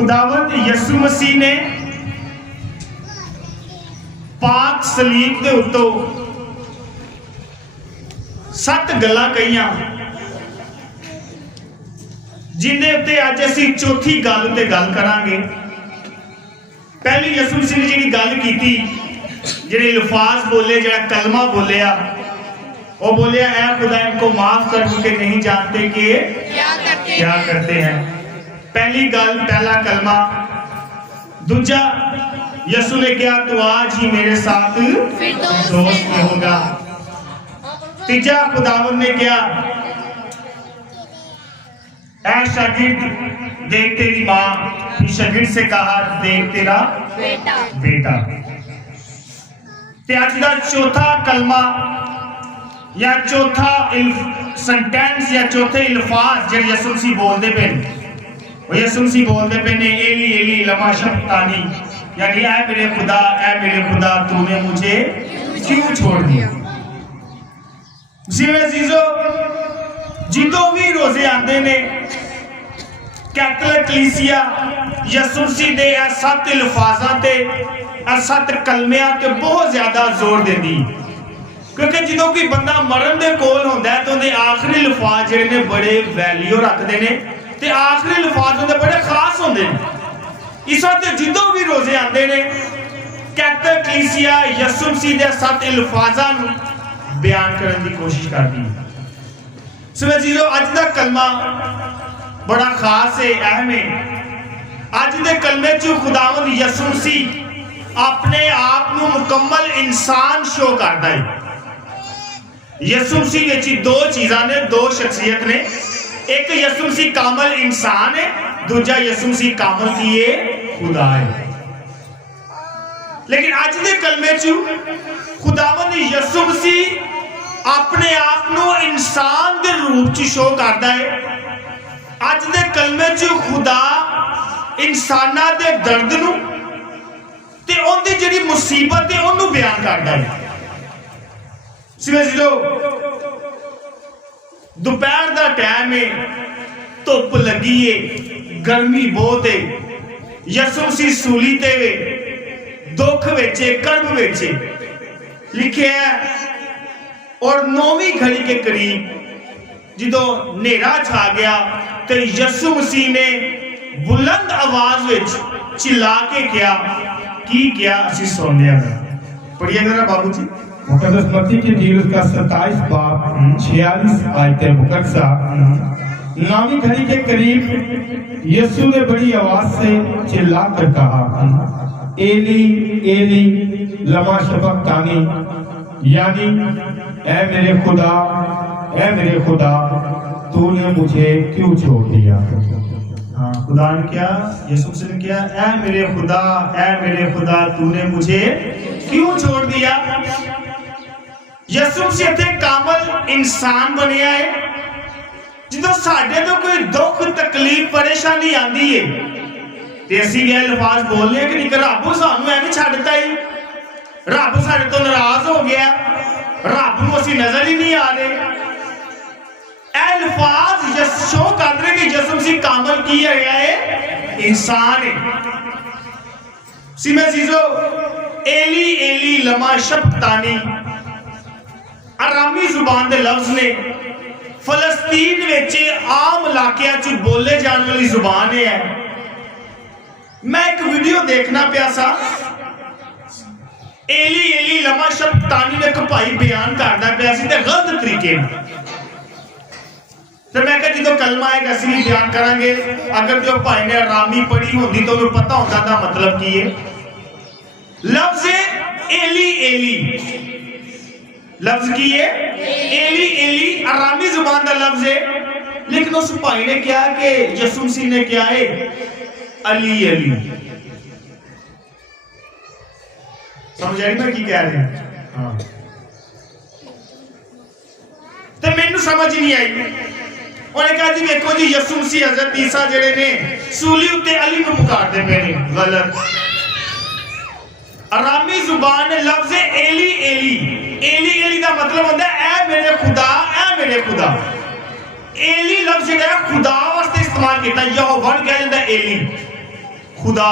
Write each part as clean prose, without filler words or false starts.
खुदावंद यसु मसीह ने पाक सलीब के उत्तों 7 गल्लां कहियां जिंदे उत्ते अज असीं चौथी गल उत्ते गल करांगे। पहली यसु मसीह ने जिहड़ी गल कीती, जिहड़े लफाज बोले, जिहड़ा कलमा बोलिया, वो बोलिया ऐ खुदा इनको माफ कर क्योंकि नहीं जानते कि क्या करते हैं। पहली गल, पहला कलमा। दूजा, यसु ने कहा तू आज ही मेरे साथ फिरदौस में होगा। तीजा, खुदावंद ने कहा ऐ शागिर्द देख तेरी मां, शागिर्द से कहा देख तेरा बेटा। ते अज दा चौथा कलमा या चौथा सेंटेंस या चौथे अल्फाज जिहड़े यसु मसीह बोलदे पे, वो यसु मसीह बोलदे पे ने एली एली लमा शबक्तानी, यानी ऐ मेरे खुदा तूने मुझे क्यों छोड़ दिया। मुस्लिम अजीजों, जिदों भी रोजे आते ने कैथोलिक कलीसिया यसु मसीह दे 7 अल्फाजां ते 7 कलमियां ते बहुत ज्यादा जोर देती, क्योंकि जो कोई बंदा मरण दे कोल होंदा है तो उहदे आखिरी लफाज जिहड़े ने बड़े वैल्यू रखते हैं ते आखिरी लफाज उहदे बड़े खास होंदे ने। इस वास्ते जिदों भी रोजे आते ने कैथोलिक कलीसिया यसु मसीह दे 7 अल्फाजां नूं बयान करने की कोशिश करती है। सो जीरो अज दा कलमा बड़ा खास है, अहम है। अज दे कलमे च खुदावंद यसु मसीह अपने आप नूं मुकम्मल इंसान शो करता है। यसु मसीह विच 2 चीज़ां ने, 2 शख्सियत ने। एक यसु मसीह कामल इंसान है, दूजा यसु मसीह कामल की खुदा है। लेकिन अज दे कलमे च खुदावंद यसु मसीह अपने आप नूं इंसान दे रूप च शो करता है। अज दे कलमे च खुदा इंसाना दे दर्द नूं ते उनदी जिहड़ी मुसीबत है उन्होंने बयान करता है। दोपहर का टाइम है, धुप लगी है, गर्मी बहुत है, यसु मसीह सूली ते वे दुख वेचे कर्म वेचे लिखे है। और 9वीं घड़ी के करीब जो नेरा छा गया तो यसु मसीह ने बुलंद आवाज विच चिल्ला के क्या की क्या असी सुन लिया। पढ़िए जरा बाबू जी। मुकद्दस मत्ती की इंजील उसका 27 बाब 46 आयतें मुकद्दसा। 9वीं घड़ी के करीब यीशु ने बड़ी आवाज से चिल्ला कर कहा एली एली लमा शबक्तानी, यानी ऐ मेरे खुदा तूने मुझे क्यों छोड़ दिया। हाँ, खुदा ने क्या, यीशु मसीह ने क्या, ऐ मेरे खुदा तूने मुझे क्यों छोड़ दिया। यसु मसीह ते कामल इंसान बनया है। जो साडे तो कोई दुख तकलीफ परेशानी आती है ते असीं ये लफाज बोलने कि नहीं रब सानू एवं छड्डता ही, रब साडे तो नाराज हो गया, रब नूं असीं नजर ही नहीं आ रहे। अल्फाज शो कर रहे कि यसु मसीह कामल की है, इंसान है। सिमे जीजो, एली एली लमा शबक्तानी अरामी जुबान दे लफ्ज ने फलस्तीन विच आम इलाकियां च बोले जाने वाली जुबान है। मैं एक वीडियो देखना पिया सा, एली एली लमा शबक्तानी ने एक भाई बयान करदा पिया सी ते गलत तरीके तो मैं कहा जो कलमा है असी भी बयान करांगे। अगर जो भाई ने अरामी पढ़ी होंदी तो उन्हें पता होता था मतलब की है। लफ्ज है एली एली, लफ्ज की है एली एली, अरामी जुबान का लफ्ज है। लेकिन उस भाई ने क्या कि यसु मसीह ने क्या है अली अली। समझ आई मैं की कह रहे हैं? हाँ, तो मैनू समझ नहीं आई। उन्हें कहा जी देखो जी यसु मसीह हजरत ईसा जेड़े ने सूली उत्ते अली नूं पुकारदे पे ने, गलत। अरामी जुबान लफ्ज है एली एली, एली एली का मतलब होता है ऐ मेरे खुदा, ऐ मेरे खुदा। एली लफ्ज जेड़ा खुदा वास्ते इस्तेमाल किया, यहोवा कहा जाता है एली। खुदा।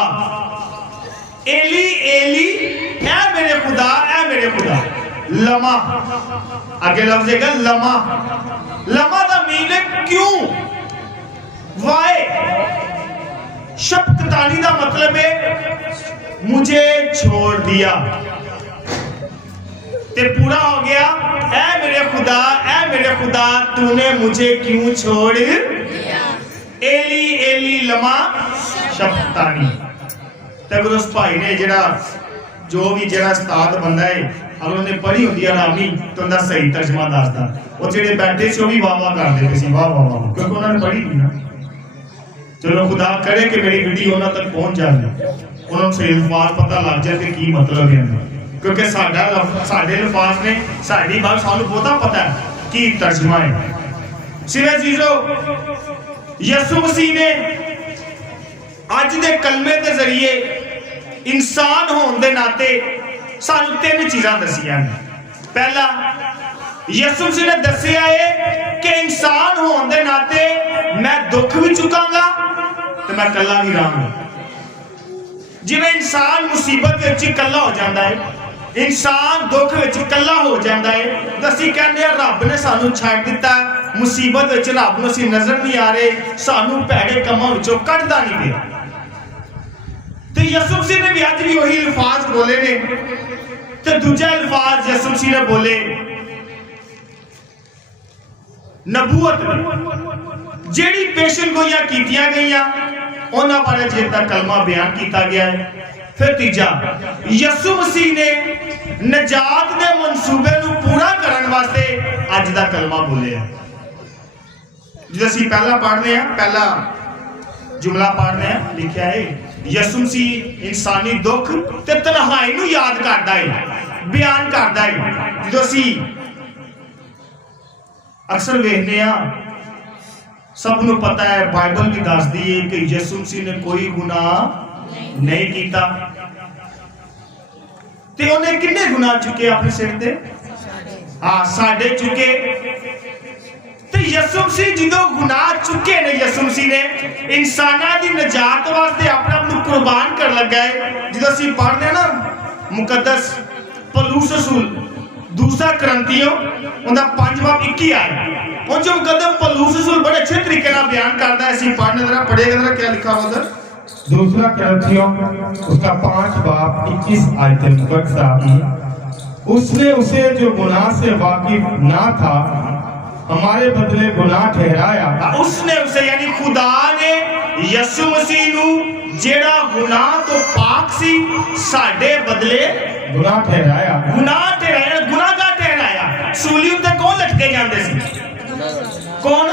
एली एली ऐ मेरे खुदा, ऐ मेरे खुदा। लमा आगे लफ्ज है लमा। लमा का मीनिंग क्यों, वाई। शब्दतानी का मतलब है मुझे छोड़ दिया, ते पूरा हो गया ऐ मेरे खुदा, ऐ मेरे खुदा तूने मुझे क्यों छोड़ दिया। एली एली लमा शब्दतानी। ते गुरु उस भाई ने जरा जो भी जरा उस्ताद बंदा है अगर उन्हें पढ़ी होती है आरामी तो उनका सही तर्जमा दसदा। वो जेडे बैठे से वो भी वाह वाह करते थे, वाह वाह वाह, क्योंकि उन्होंने पढ़ी थी ना। चलो खुदा करे कि मेरी वीडियो उन्होंने तक पहुंच जाए, उन्होंने सही अल्फाज पता लग जाए कि की मतलब है, क्योंकि साडे अल्फाज ने साडी बात सानू बहुत पता है की तर्जमा है। सिवा जीजो यसु मसीह ने अज दे कलमे के जरिए इंसान होने के नाते सानू तीन चीज़ां दसियां ने। पहला यसु मसीह ने दसिया है कि इंसान होने के नाते मैं दुख भी चुकांगा तो मैं कला भी रहांगा। जिवें इंसान मुसीबत विच कला हो जाता है, इंसान दुख विच कला हो जाता है, तो असीं कहंदे आ रब ने सानू छड्ड दिता, मुसीबत विच रब नूं असीं नजर नहीं आ रहे, सानू भैड़े कामां विचों कढदा नहीं पिया। तो यसु मसीह ने भी अज भी वही अल्फाज बोले ने। तो दूजा अल्फाज यसु मसीह ने बोले नबूवत जेड़ी पेशन गोइयां कीतियां गईयां उन्हां बारे जेता कलमा बयान किया गया है। फिर तीजा यसु मसीह ने नजात दे मंसूबे नूं पूरा करने वास्ते अज दा कलमा बोलिया। जो असीं पहला पढ़ने हैं, पहला जुमला पढ़ने हैं, लिखा है यसु मसीह इंसानी दुख ते तन्हाई नूं याद करदा है, बयान करदा है। जो असीं अक्सर वेखने आ, सब नूं पता है, बाइबल भी दसदी है कि यसु मसीह ने कोई गुनाह नहीं कीता। ते उन्हें किन्ने गुनाह चुके अपने सिर ते? हाँ, साडे चुके। ते यसु मसीह जो गुनाह चुके ने, यसु मसीह ने इंसाना की नजात वास्ते अपने आप को कुर्बान कर लगा है। जो असीं पढ़ने ना मुकद्दस पौलुस रसूल दूसरा करंथियों उनका 5 बाब 21 आए, उन जो मुकद्दस पौलुस रसूल बड़े अच्छे तरीके से बयान करता है। असीं पढ़ने जरा पढ़ेगा जरा क्या लिखा हुआ उधर। दूसरा करंथियों उसका 5 बाब 21 आयत मुकद्दसा। उसने उसे जो गुनाह से वाकिफ ना था हमारे बदले गुनाह ठहराया। उसने उसे यानी खुदा ने यसु मसीह नूं जेड़ा गुनाह तो पाक सी साडे बदले गुनाह ठहराया। गुनाह ठहराया, गुनाहगार ठहराया। सूली उत्ते कौन लटके जांदे सी? कौन?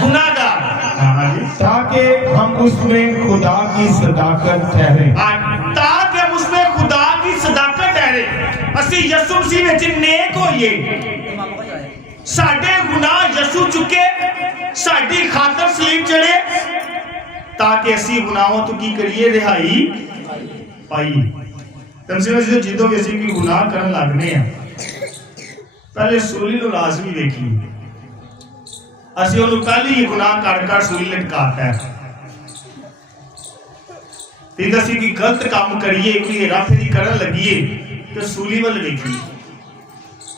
गुनाहगार। ताकि हम उसमें खुदा की सदाकत ठहरे। ताकि हम उसमें खुदा की सदाकत ठहरे। असीं यसु मसीह विच नेक होइए, साडे गुनाह यसु चुके, साडी खातर सलीब चढ़े, ताकि असीं गुनाहों तो की करिए रिहाई पाई। तमसे जिदों भी असीं कोई गुनाह करन लगने हैं, पहले सूली नूं लाजमी वेखिए। असीं उहनूं पहले ही गुनाह कर कर सूली लटकाता है। फिर असीं कोई गलत काम करिए, कोई हेरा फेरी करन लगिए तो सूली वल वेखिए,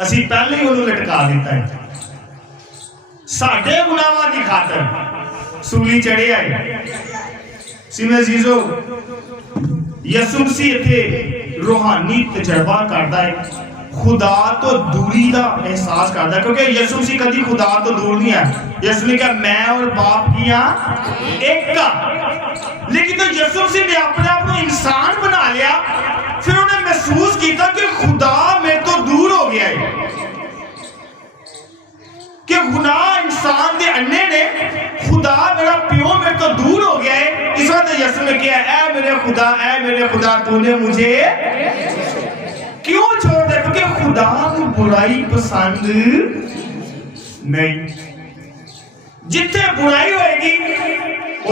असीं पहले ही उहनूं लटका दिता है। साडे गुनाहां दी खातर सूली चढ़े आए। सिमे जीजो यसु मसीह इत्थे रूहानी तजर्बा करदा है, खुदा तो दूरी का एहसास करता है, क्योंकि यसु मसीह कभी खुदा तो दूर नहीं है। यसु ने कहा मैं और बाप किया एक का। लेकिन तो यसु मसीह ने अपने आप को इंसान बना लिया, फिर उन्हें महसूस किया कि खुदा मेरे तो दूर हो गया है, कि गुनाह इंसान के अन्ने ने, खुदा मेरा प्यो मेरे तो दूर हो गया है। इस वक्त यसु ने कहा ऐ मेरे खुदा तूने मुझे क्यों छोड़ दिया? क्योंकि खुदा को बुराई पसंद नहीं। जिथे बुराई होएगी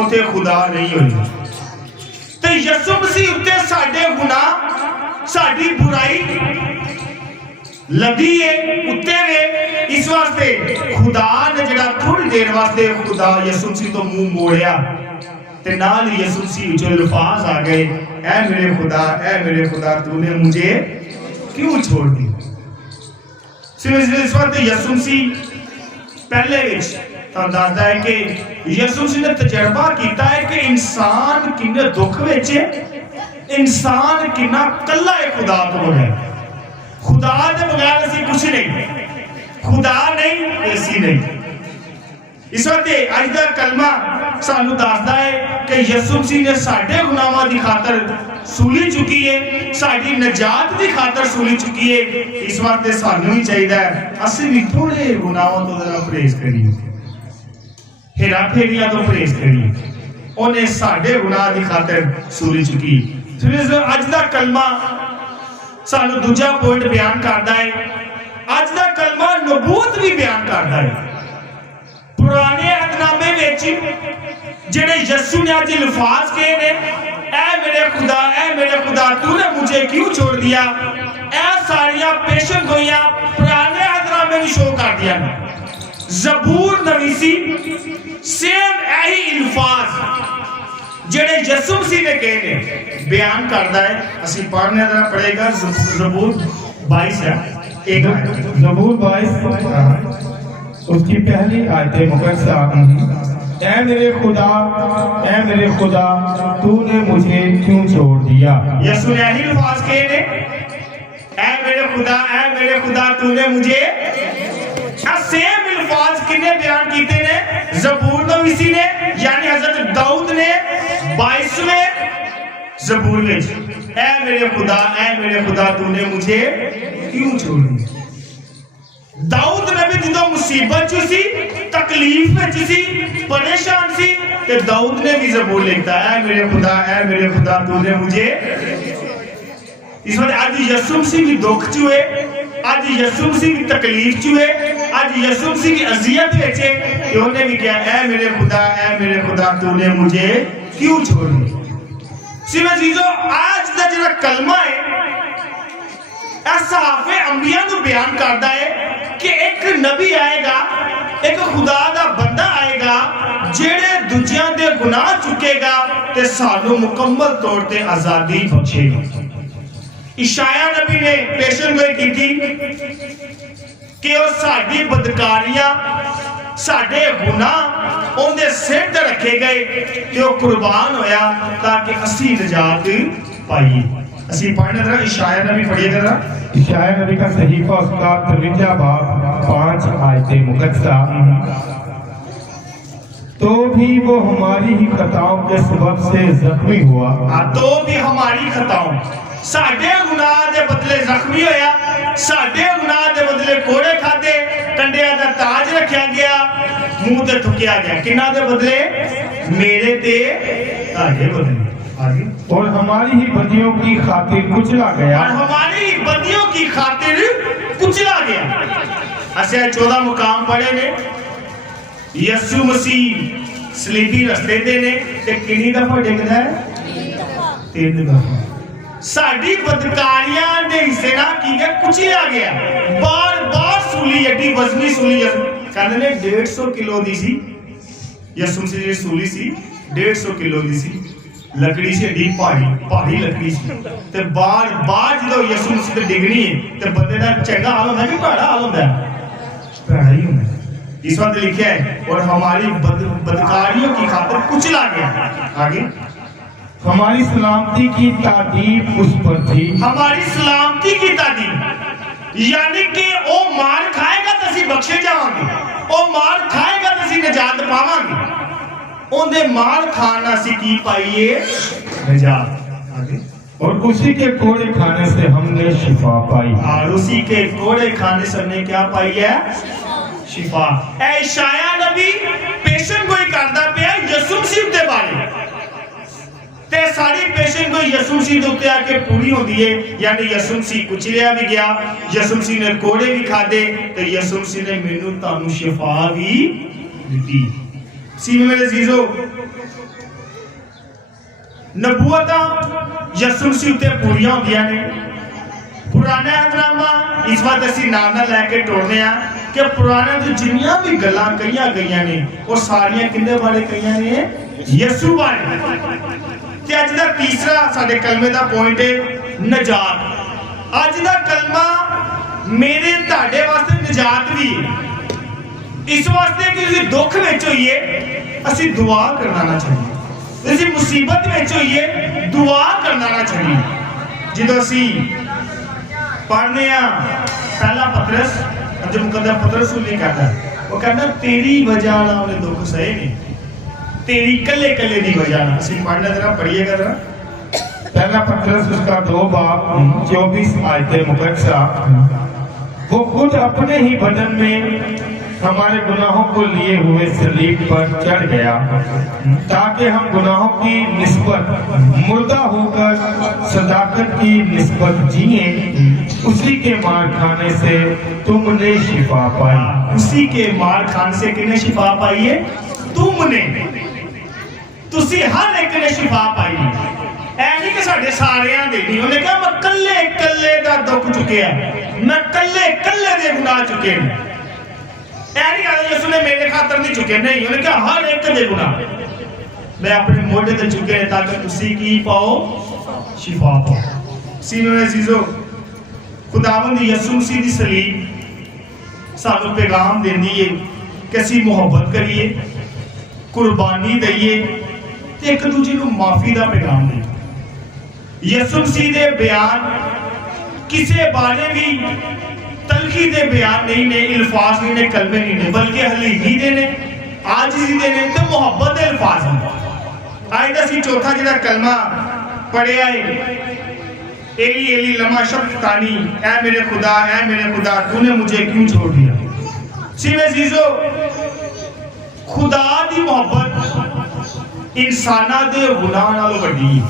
उथे खुदा नहीं होगी। तो यसु मसीह उत्ते साडे गुनाह साडी बुराई लगी है उत्ते वे। इस वास्ते खुदा ने जड़ा थोड़ी देर वास्ते खुदा यसु मसीह तो मुंह मोड़िया, ते नाल ही यसू मसीह जो अल्फाज आ गए, ऐ मेरे खुदा तूने मुझे क्यों छोड़ दिया। इस वक्त यसू मसीह पहले विच तुहानूं दसदा है कि यसू मसीह ने तजर्बा किया है कि इंसान किन्ने दुख विच, इंसान किन्ना कल्ला है खुदा तो बगैर। खुदा के बगैर असीं कुछ नहीं, खुदा नहीं असीं नहीं। इस वक्त अज का कलमा सानू दसदा है कि यसू मसीह ने साडे गुनाहां दी खातर सूली चुकी है, साडी नजात दी खातर सूली चुकी है। इस वास्ते सानू ही चाहिए असीं भी थोड़े गुनाहां तो परहेज करिए, हेरा फेरियां तो परहेज करिए। उन्हें साडे गुनाह दी खातर सूली चुकी। अज का कलमा सानू दूजा पॉइंट बयान करता है। अज का कलमा नबूवत भी बयान करता है। पुराने अहदनामे विच जेड़े यसू ने अज अल्फाज कहे ने, ऐ मेरे खुदा तूने मुझे क्यों छोड़ दिया, ऐ सारियां पेशन गोइयां पुराने अहदनामे में शो कर दिया। ज़बूर नवीसी सेम यही अल्फाज जेड़े यसू मसीह ने कहे ने बयान करता है। असीं पढ़ने जरा पड़ेगा ज़बूर 22 है, एक ज़बूर 22 उसकी पहली आयत मुकद्दसा, ऐ मेरे खुदा तूने मुझे क्यों छोड़ दिया। यसू ने यही अल्फाज कहे ने, ऐ मेरे खुदा तूने मुझे। सेम अल्फाज किने बयान किए ने, ज़बूर नवीसी ने यानी हजरत दाऊद ने 22वें ज़बूर में, ऐ मेरे खुदा तूने मुझे क्यों छोड़ दिया। दाऊद नबी जो मुसीबत च सी, तकलीफ में सी, परेशान सी, ते दाऊद ने भी ज़बूर लिखता है, ऐ मेरे खुदा तूने मुझे। इस वक्त आज यसू मसीह भी दुख च हुए, आज यसू मसीह की तकलीफ च हुए, आज यसू मसीह की अजियत विच है, उन्हें भी कहा, ऐ मेरे खुदा तूने मुझे क्यों छोड़ दिया। आज का जो कलमा है सहाफे अंबिया को बयान करता है कि एक नबी आएगा, एक खुदा दा बंदा आएगा जेड़े दूजियां दे गुनाह चुकेगा ते सानू मुकम्मल तौर ते आजादी बख्शेगा। इशाया नबी ने पेशन गोई की थी कि वो साडी बदकारियां, साडे गुनाह उनके सिर ते रखे गए ते वो कुर्बान होया ताकि असी निजात पाइए। असी पढ़ने जरा इशाया नबी पढ़िए जरा। इशाया नबी का सहीफा उसका 53 बाब 5 आयत मुकद्दसा, तो भी वो हमारी ही खताओं के सबब से जख्मी हुआ। तो भी हमारी खताओं, साडे गुनाह दे बदले जख्मी होया, साडे गुनाह दे बदले कोड़े खाते, कंडिया दा ताज रखा गया, मुंह ते थुकिया गया। किन्ना दे बदले? मेरे ते ताजे बदले। आगे, और हमारी ही बदियों की खातिर कुचला गया, और हमारी ही बदियों की खातिर कुचला गया। अच्छा 14 मुकाम पढ़े ने। यसू मसीह सलीबी रस्ते ते ने ते कितनी दफा डिगदा है? 3 दफा। साडी बदकारियां दे हिस्से ना की गया, कुचलिया गया। बार-बार सूली, एडी वजनी सूली, कहंदे ने 150 किलो दी सी। यसू मसीह दी सूली सी 150 किलो दी सी, लकड़ी से एडी भारी लकड़ी सी, ते बार-बार जो यसू मसीह ते डिगनी है ते बंदे दा चंगा हाल होंदा कि भैड़ा हाल होंदा है? भैड़ा ही होंदा। इस वक्त लिखा है, और हमारी बदकारियों की खातिर कुचला गया। आगे, हमारी सलामती की तादीब उस पर थी। हमारी सलामती की तादीब यानी कि वो मार खाएगा तो असीं बख्शे जावांगे, वो मार खाएगा तो असीं निजात पावांगे। उन्हें मार खाना असीं की पाइए? निजात। आगे, और उसी के कोड़े खाने से हमने शिफा पाई। और उसी के कोड़े खाने से हमने क्या पाई है? शिफा। इशाया नबी पेशन गोई करदा पिया यसू मसीह दे बारे, ते सारी पेशन गोई यसू मसीह दे उत्ते आके पूरी होंदी है। यानी यसू मसीह कुचलिया भी गया, यसू मसीह ने कोड़े भी खादे, ते यसू मसीह ने मैनू तानू शिफा भी दी। सी मेरे अजीजो, नबूवतां यसू मसीह उत्ते पूरियां होंदियां ने। पुराना अहदनामा इस बात असीं नाम नाल लैके टोरने आ कि पुराने तो जिन्नियां भी गल्लां कहियां गईयां ने वो सारियां किंदे बारे कहियां ने यसू बारे ते अज दा तीसरा साडे कलमे दा पॉइंट है नजात अज दा कलमा मेरे तुहाडे वास्ते नजात भी इस वास्ते कि तुसीं दुख विच होइए असीं दुआ करना ना चाहिए असीं मुसीबत विच होइए दुआ करना ना चाहिए जदों असीं पढ़ने पहला पतरस जो मुकद्दस पतरस उल्लेख करता है वो कहता तेरी वजह ना उन्हें दुख सहे ने तेरी कल्ले कल्ले दी वजह ना असीं पढ़ना जरा पढ़िएगा जरा पहला पतरस उसका 2 बाब 24 आयतें मुकद्दसा वो खुद अपने ही बदन में हमारे गुनाहों को लिए हुए सलीब पर चढ़ गया ताकि हम गुनाहों की निस्बत मुर्दा होकर सदाकत की निस्बत जिए उसी के मार खाने से तुमने शिफा पाई उसी के मार खाने से किने शिफा पाई है तुमने तुसी हर एक ने शिफा पाई ऐ नहीं कि साडे सारियां दे नहीं उन्हें कहा मैं कल्ले कल्ले दा दुख चुकिया मैं कल्ले कल्ले दे गुनाह चुके ऐसी गल यसू ने मेरे खातर नहीं चुके नहीं उन्हें कहा हर एक दे गुनाह मैं अपने मोढे ते चुके ताकि तुसी की पाओ शिफा पाओ सीनो अजीजो खुदावंद यसू मसीह दी सलीब सानू पैगाम देंदी है कि असीं मुहब्बत करिए कुर्बानी दईए ते एक दूजे नू माफी दा पैगाम दईए यसू मसीह दे बयान किसे बारे भी तलखी दे बयान नहीं ने अल्फाज नहीं ने कलमे नहीं ने बल्कि हलीमी दे ने आजिज़ी दे ने ते मोहब्बत दे अल्फाज ने आज दा सी चौथा जिहड़ा कलमा पढ़िया है एली एली लमा शब्तानी ऐ मेरे खुदा तूने मुझे क्यों छोड़ दिया सीने अजीजो खुदा दी मोहब्बत इंसाना दे गुनाह नालों वड्डी है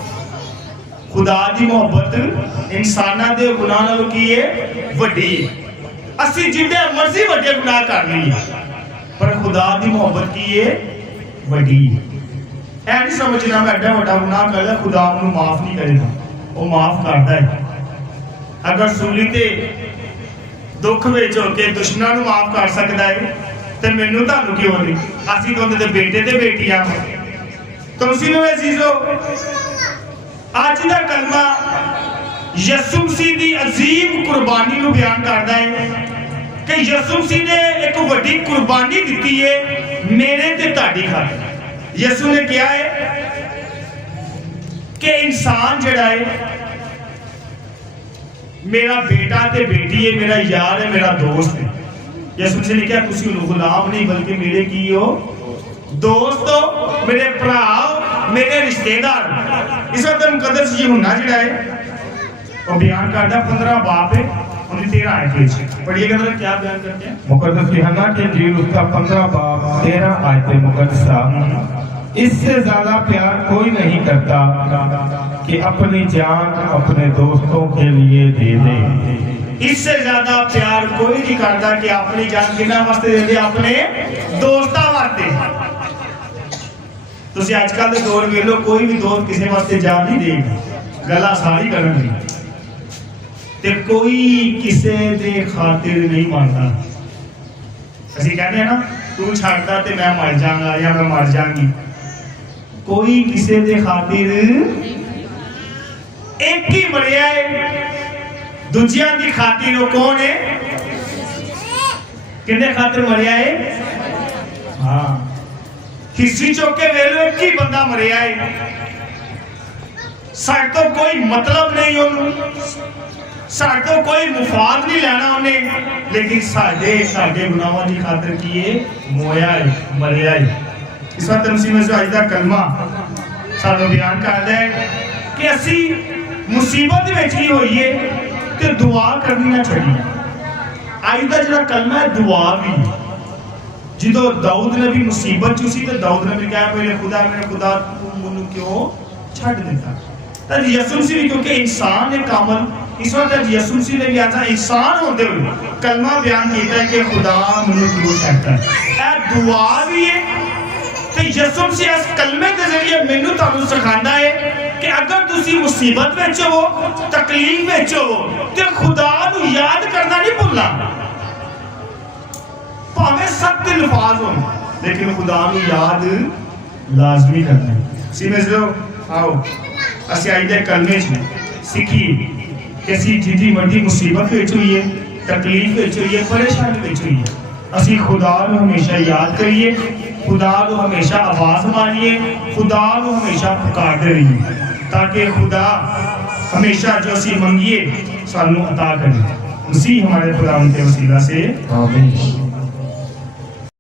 खुदा दी मोहब्बत इंसाना दे गुनाह नालों की है वड्डी है असी जिन्ने मर्जी वड्डे गुनाह कर लिए पर खुदा दी मोहब्बत की है वड्डी ऐ नहीं समझना मैं एडा वड्डा गुनाह कर लिया खुदा मैनूं माफ नहीं करेगा वो माफ करता है अगर सूली ते दुख विच होके दुश्मनां नूं माफ कर सकता है ते मैनूं तुहानूं क्यों नहीं असीं तो उहदे बेटे ते बेटियां तुसीं नूं अजीजो आज दा कलमा यसू मसीह दी अजीम कुर्बानी नूं बयान करदा है कि यसू मसीह ने एक वड्डी कुर्बानी दी है मेरे ते तुहाडी खातिर यसू ने कहा है कि इंसान जिहड़ा है मेरा बेटा ते बेटी है मेरा यार है मेरा दोस्त है यसू मसीह ने कहा तुसीं गुलाम नहीं बल्कि मेरे की हो दोस्त हो मेरे भरा मेरे रिश्तेदार इस वक्त मुकद्दस यूहन्ना जिहड़ा है वो बयान करता 15 बाब है उन्हें 13 आयतें पढ़िएगा जरा क्या बयान करते हैं मुकद्दस यूहन्ना की इंजील उसका 15 बाब 13 आयतें मुकद्दसा इससे ज्यादा प्यार कोई नहीं करता कि अपनी जान अपने दोस्तों के लिए दे दे इससे ज्यादा प्यार कोई नहीं करता कि अपनी जान किना वास्ते दे दे अपने दोस्तां वास्ते तुसी आजकल दे दौर वेख लो कोई भी दोस्त किसी वास्ते जान नहीं देगा गल्लां सारी करनगे ते कोई किसे दे खातिर नहीं मानता ਅਸੀਂ कहते हैं ना तू छाड़ता ते मैं मर जाऊंगा या मैं मर जाऊंगी कोई किसे दे खातिर एक ही मरिया है दूजियां दी खातिर वो कौन है किने खातिर मरिया है हाँ हिस्सी चौके वेलो एक ही बंदा मरिया है साड तो कोई मतलब नहीं उन्होंने साड तो कोई मुफाद नहीं लेना उन्हें लेकिन साडे साडे गुनाहों की खातिर की है मोया है मरिया है इस वक्त मसीह में आज दा कलमा सानू बयान करदा है कि असी मुसीबत विच ही होइए ते दुआ करनी ना छड़िए आज दा जिहड़ा कलमा है दुआ भी जो दाऊद नबी मुसीबत च सी ते दाऊद नबी कहा मेरे खुदा तू मैनू क्यों छड़ दिता तो यसू मसीह क्योंकि इंसान है कामल इस वक्त यसू मसीह ने भी ऐसा इंसान होते हुए कलमा बयान किया है कि खुदा मैनू क्यों छड़ता है दुआ भी है तो यसू मसीह इस कलमे के जरिए मैनू तुहानू सिखांदा है कि अगर तुसी मुसीबत विच हो तकलीफ विच हो ते खुदा नू याद करना नहीं भुलना भावें सख्त अल्फाज हो, लेकिन खुदा नूं याद लाजमी करना है। समझ लो, आओ असीं अज दे कलमे च सीखिए कि असीं जिद्दी मर्जी मुसीबत विच होइए, तकलीफ विच होइए, परेशानी विच होइए, असीं खुदा नूं हमेशा याद करिए, खुदा को हमेशा आवाज मारिए, खुदा को हमेशा पुकारते रहिए, ताकि खुदा हमेशा जो असी मंगिए सानू अता करे। मसीह हमारे खुदा उनके वसीला से आमीन।